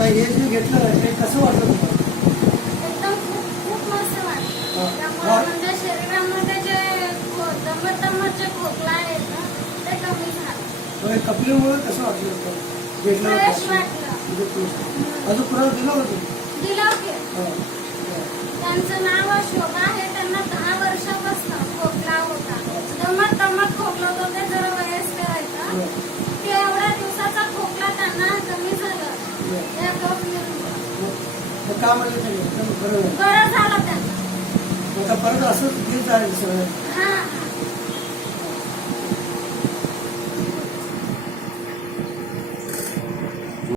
आता हे जे घेतलं हे कसं वाटलं तुम्हाला? एकदम खूप मस्त वाटलं. त्यामुळे हा. म्हणजे शरीरामध्ये जे दमट जे खोकला आहे ना, ते कमी झालं. हे कपलीमुळे कसं वाटलं होतं घेतलं फ्रेश होतं? वाटलं. म्हणजे fresh. अजून कुणाला दिलं होतं? दिलं की हा. त्यांचं नाव अशोक आहे. त्यांना 10 वर्षापासून खोकला होता. दमट खोकला होता. ते जरा वयस्कर आहेत. हा. ते एवढ्या दिवसाचा खोकला त्यांना कमी झालं. हा. या कपलीमुळे मग का म्हणलं ते एकदम बरं झालं. बरं झालं त्यांना. आता परत असंच घेत आहे सगळं. हा